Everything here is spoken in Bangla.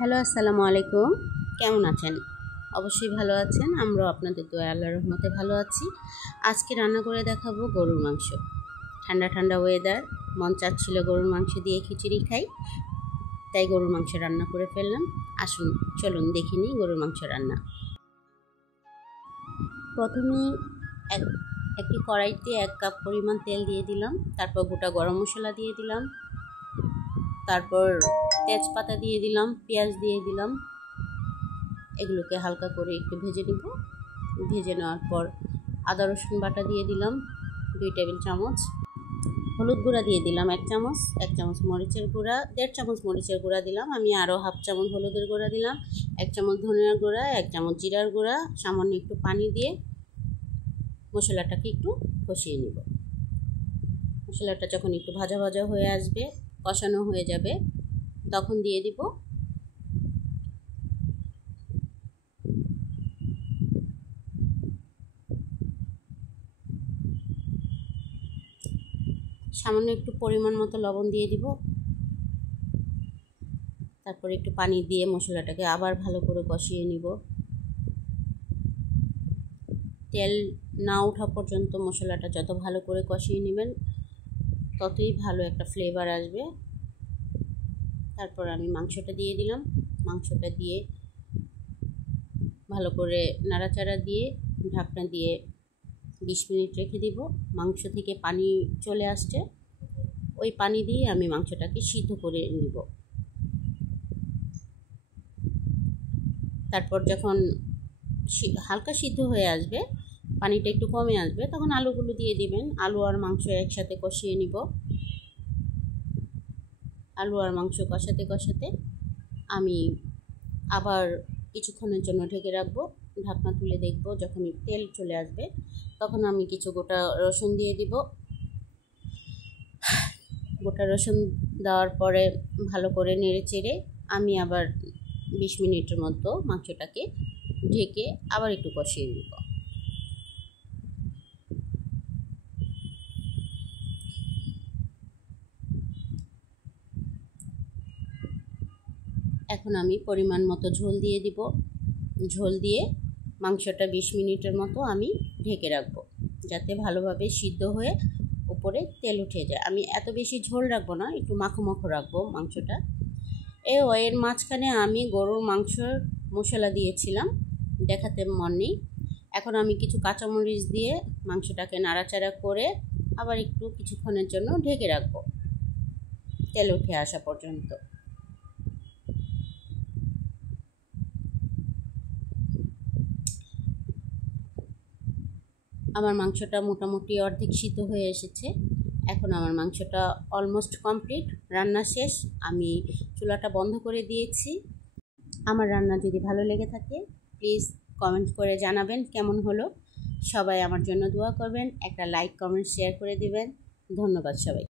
হ্যালো, আসসালামু আলাইকুম। কেমন আছেন? অবশ্যই ভালো আছেন। আমরাও আপনাদের দোয়ায় আল্লাহর রহমতে ভালো আছি। আজকে রান্না করে দেখাবো গরুর মাংস। ঠান্ডা ঠান্ডা ওয়েদার, মন চাচ্ছিল গরুর মাংস দিয়ে খিচুড়ি খাই, তাই গরুর মাংস রান্না করে ফেললাম। আসুন, চলুন দেখে নিই গরুর মাংস রান্না। প্রথমেই একটি কড়াইতে 1 কাপ পরিমাণ তেল দিয়ে দিলাম, তারপর গোটা গরম মশলা দিয়ে দিলাম, তারপর তেজপাতা দিয়ে দিলাম, পেঁয়াজ দিয়ে দিলাম। এগুলোকে হালকা করে একটু ভেজে নেব। ভেজে নেওয়ার পর আদা রসুন বাটা দিয়ে দিলাম 2 টেবিল চামচ, হলুদ গুঁড়া দিয়ে দিলাম 1 চামচ, 1 চামচ মরিচের গুঁড়া, 1.5 চামচ মরিচের গুঁড়া দিলাম, আমি আরও হাফ চামচ হলুদের গুঁড়া দিলাম, 1 চামচ ধনিয়ার গুঁড়া, 1 চামচ জিরার গুঁড়া, সামান্য একটু পানি দিয়ে মশলাটাকে একটু কষিয়ে নেব। মশলাটা যখন একটু ভাজা ভাজা হয়ে আসবে, কষানো হয়ে যাবে, তখন দিয়ে দিব সামান্য একটু পরিমাণ মতো লবণ দিয়ে দিব। তারপর একটু পানি দিয়ে মশলাটাকে আবার ভালো করে কষিয়ে নিব। তেল না ওঠা পর্যন্ত মশলাটা যত ভালো করে কষিয়ে নেবেন, ততই ভালো একটা ফ্লেভার আসবে। তারপর আমি মাংসটা দিয়ে দিলাম। মাংসটা দিয়ে ভালো করে নাড়াচাড়া দিয়ে ঢাকনা দিয়ে 20 মিনিট রেখে দিব। মাংস থেকে পানি চলে আসছে, ওই পানি দিয়ে আমি মাংসটাকে সিদ্ধ করে নিব। তারপর যখন হালকা সিদ্ধ হয়ে আসবে, পানিটা একটু কমে আসবে, তখন আলুগুলো দিয়ে দিবেন। আলু আর মাংস একসাথে কষিয়ে নিব। আলু আর মাংস কষাতে কষাতে আমি আবার কিছুক্ষণের জন্য ঢেকে রাখবো। ঢাকনা তুলে দেখব, যখন তেল চলে আসবে তখন আমি কিছু গোটা রসুন দিয়ে দিব। গোটা রসুন দেওয়ার পরে ভালো করে নেড়ে চেড়ে আমি আবার 20 মিনিটের মতো মাংসটাকে ঢেকে আবার একটু কষিয়ে নিব। এখন আমি পরিমাণ মতো ঝোল দিয়ে দিব। ঝোল দিয়ে মাংসটা 20 মিনিটের মতো আমি ঢেকে রাখবো, যাতে ভালোভাবে সিদ্ধ হয়ে উপরে তেল উঠে যায়। আমি এত বেশি ঝোল রাখবো না, একটু মাখো মাখো রাখবো মাংসটা। এর মাঝখানে আমি গরুর মাংসর মশলা দিয়েছিলাম, দেখাতে মন নেই। এখন আমি কিছু কাঁচামরিচ দিয়ে মাংসটাকে নাড়াচাড়া করে আবার একটু কিছুক্ষণের জন্য ঢেকে রাখবো, তেল উঠে আসা পর্যন্ত। আমার মাংসটা মোটামুটি অর্ধেক সিদ্ধ হয়ে এসেছে। এখন আমার মাংসটা অলমোস্ট কমপ্লিট, রান্না শেষ। আমি চুলাটা বন্ধ করে দিয়েছি। আমার রান্না যদি ভালো লেগে থাকে, প্লিজ কমেন্ট করে জানাবেন কেমন হলো। সবাই আমার জন্য দোয়া করবেন, একটা লাইক কমেন্ট শেয়ার করে দিবেন। ধন্যবাদ সবাই।